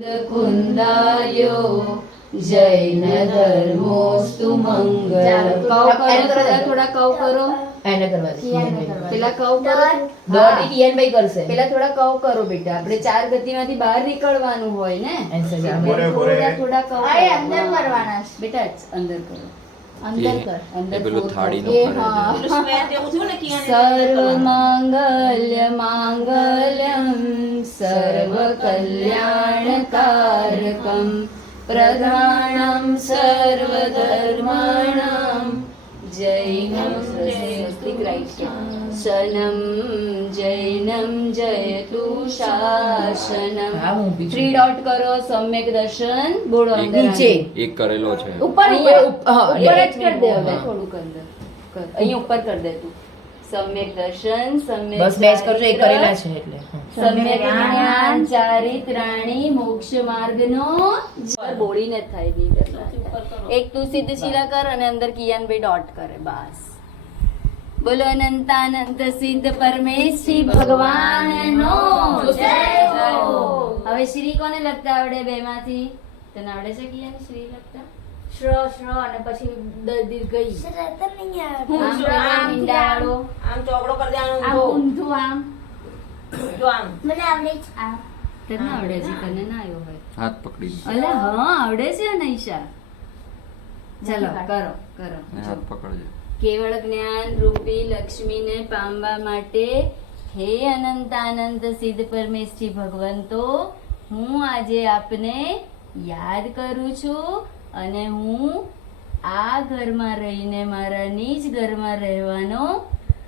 કુંદાયો જૈન ધર્મોસ્તુ મંગલ. કવ કરો થોડા કવ કરો. એને કરવાની પેલા કવ કરો. દોઢ ઈયન ભાઈ કરશે. પેલા થોડા કવ કરો બેટા. આપણે ચાર ગતિમાંથી બહાર નીકળવાનું હોય ને. થોડા કવ અંદર કરવાના છે. બેટા અંદર કરો. અંદર કર. અંદર પેલું થાળીનો સર્વ માંગલ્ય માંગલ્યમ સર્વ કલ્યાણકારકમ પ્રધાનમ સર્વ ધર્માણામ જૈનમ શનમ જૈનમ જયતુ શાસનમ. 3 ડોટ કરો. સમ્યક દર્શન બોલો. નીચે એક કરેલો છે. ઉપર ઉપર જ કરી દે. હવે હા. થોડુંક અંદર કર. અહીં ઉપર કરી દે તું. સમ્યક દર્શન સમ્યક બસ બેચ કરજો. એક કરેલા છે એટલે સમ્યક જ્ઞાન ચારિત્રાણી મોક્ષ માર્ગનો બોલીને જ થાય નહીં કરતા. એક તું સિદ્ધ શિલા કર અને અંદર કિયાનભાઈ ડોટ કરે. બસ બોલો અનંતાનંત સિદ્ધ પરમેશ્વરી ભગવાનનો જય હો. હવે શ્રી કોને લખતા આવડે બે માંથી? તને આવડે છે કિયાન શ્રી લખતા? શ્ર અને પછી દીર્ઘ ઈ. આમ પેલા મીંડાળો. આમ ચોકડો કરી દેવાનો આમ ઊંધું આમ. જો આમ મને આવડે છે આમ. તને આવડે છે? તને ના આવ્યો હોય? હાથ પકડી અલે હા આવડે છે ને ઈશા. ચલો કરો કરો. હાથ પકડજે. કેવળ જ્ઞાન રૂપી લક્ષ્મીને પામવા માટે હે અનંતાનંત સિદ્ધ પરમેશ્વરી ભગવંતો, હું આજે આપને યાદ કરું છું અને હું આ ઘરમાં રહીને મારા નિજ ઘરમાં રહેવાનો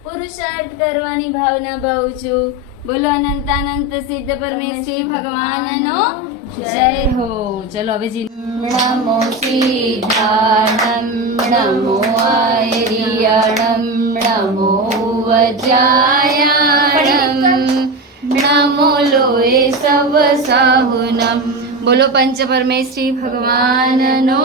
પુરુષાર્થ કરવાની ભાવના ભાવું છું. બોલો અનંતાનંત સિદ્ધ પરમેશ્વરી ભગવાનનો જય હો. ચલો હવે જી નમો સિદ્ધાનમ નમો આયર્યાણમ નમો વજ્રાયાણમ નમો લોએ સવ સાહુનમ. બોલો પંચ પરમેશ્વરી ભગવાનનો